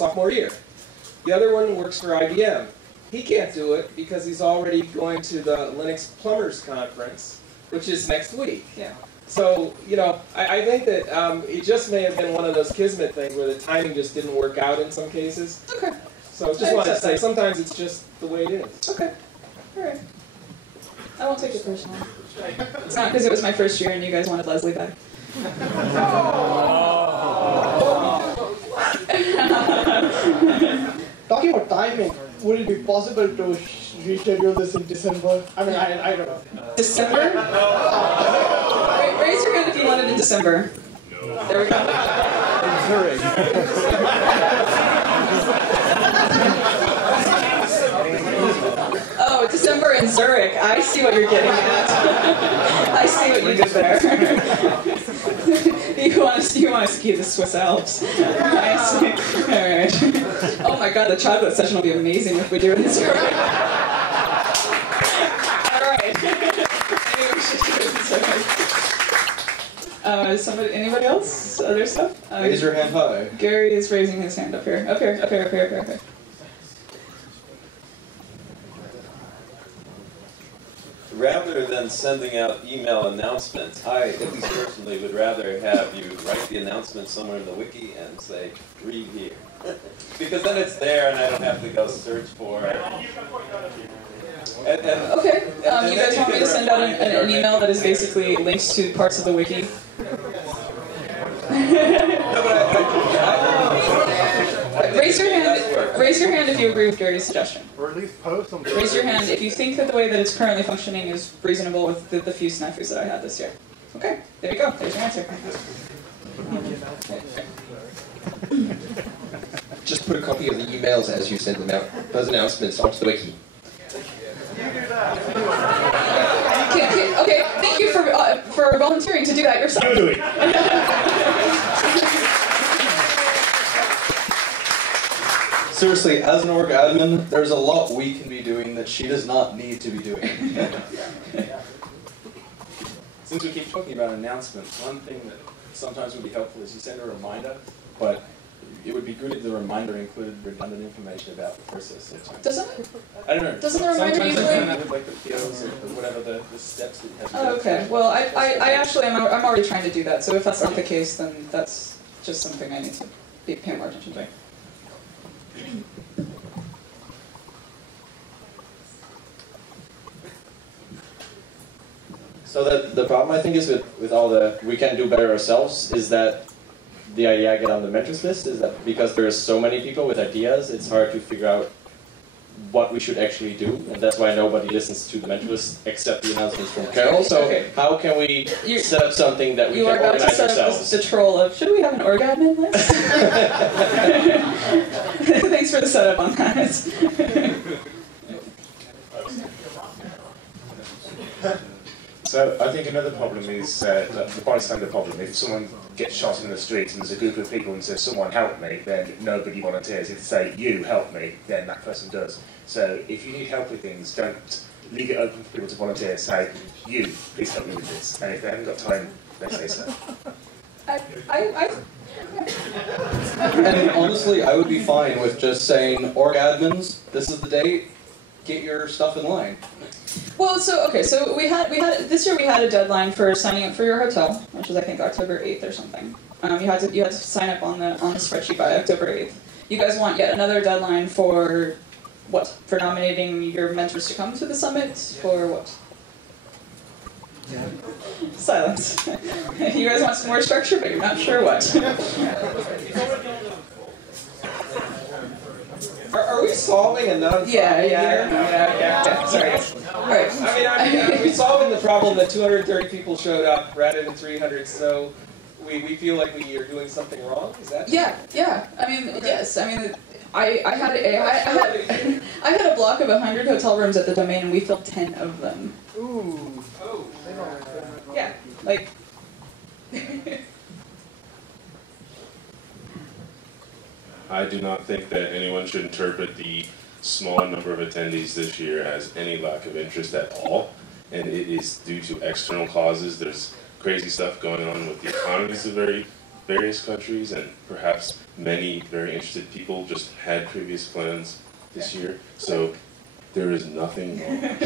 sophomore year. The other one works for IBM. He can't do it because he's already going to the Linux Plumbers Conference, which is next week. Yeah. So, you know, I think that it just may have been one of those kismet things where the timing just didn't work out in some cases. Okay. So just wanted to say, sometimes it's just the way it is. Okay. All right. I won't take it personally. It's not because it was my first year and you guys wanted Leslie back. Talking about timing, would it be possible to reschedule this in December? I mean, I don't know. December? Raise your hand if you want it in December. There we go. Oh, December in Zurich. I see what you're getting at. I see what you did there. you want to ski the Swiss Alps. I see. All right. Oh my God, the chocolate session will be amazing if we do it in Zurich. All right. Maybe we should do it in Zurich. Anybody else? Other stuff? Raise your hand high. Gary is raising his hand up here. Up here. Rather than sending out email announcements, I, at least personally, would rather have you write the announcement somewhere in the wiki and say, read here. Because then it's there and I don't have to go search for it. Okay. You guys want me to send out an email that is basically links to parts of the wiki? Raise your hand if you agree with Gary's suggestion. Or at least post them. Raise your hand if you think that the way that it's currently functioning is reasonable with the few snafus that I had this year. Okay, there you go. There's your answer. Just put a copy of the emails as you send them out, those announcements, onto the wiki. Okay, thank you for volunteering to do that yourself. Do it. Seriously, as an org admin, there's a lot we can be doing that she does not need to be doing. Since we keep talking about announcements, one thing that sometimes would be helpful is you send a reminder, but it would be good if the reminder included redundant information about the process sometimes. Doesn't it? I don't know. Doesn't the reminder sometimes usually? Sometimes with like the fields or whatever the steps that you have to go Oh, okay. through. Well, I actually I'm already trying to do that. So if that's not the case, then that's just something I need to pay more attention to. So the problem I think is with all the we can do better ourselves is that the idea I get on the mentors list is that because there are so many people with ideas, it's hard to figure out what we should actually do, and that's why nobody listens to the mentor list except the announcements from Carol. So how can we set up something that we can organize ourselves? You are about to set up the troll of, should we have an org admin list? Thanks for the setup on that. So I think another problem is the bystander problem. If someone gets shot in the street and there's a group of people and says, someone help me, then nobody volunteers. If they say, you help me, then that person does. So if you need help with things, don't leave it open for people to volunteer. Say, you, please help me with this. And if they haven't got time, they say so. And honestly, I would be fine with just saying, org admins, this is the date, get your stuff in line. Well, so we had this year we had a deadline for signing up for your hotel, which was I think October 8th or something. You had to sign up on the spreadsheet by October 8th. You guys want yet another deadline for what? For nominating your mentors to come to the summit? For what? Yeah. Silence. You guys want some more structure, but you're not sure what. Are we solving another problem Yeah. Sorry. All right. I mean, are we solving the problem that 230 people showed up rather than 300? So we feel like we are doing something wrong. Is that? Yeah. I mean, yes. I mean, I had a block of 100 hotel rooms at the Domain, and we filled 10 of them. Ooh. Oh. Yeah. Like. I do not think that anyone should interpret the small number of attendees this year as any lack of interest at all, and it is due to external causes. There's crazy stuff going on with the economy. It's a very various countries, and perhaps many very interested people just had previous plans this year. So there is nothing wrong.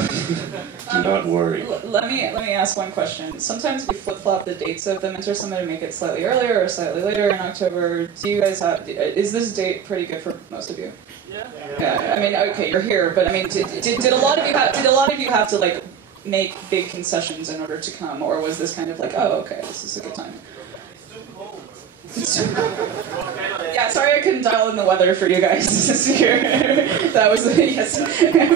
Do not worry. Let me ask one question. Sometimes we flip-flop the dates of the Mentor Summit and make it slightly earlier or slightly later in October. Do you guys have, is this date pretty good for most of you? Yeah. I mean, okay, you're here, but I mean, did a lot of you have to like make big concessions in order to come, or was this kind of like, oh, okay, this is a good time? Yeah, sorry I couldn't dial in the weather for you guys this year. That was, yes.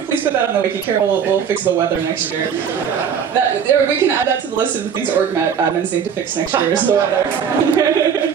Please put that on the wiki. Carol will fix the weather next year. We can add that to the list of the things org admins need to fix next year is the weather.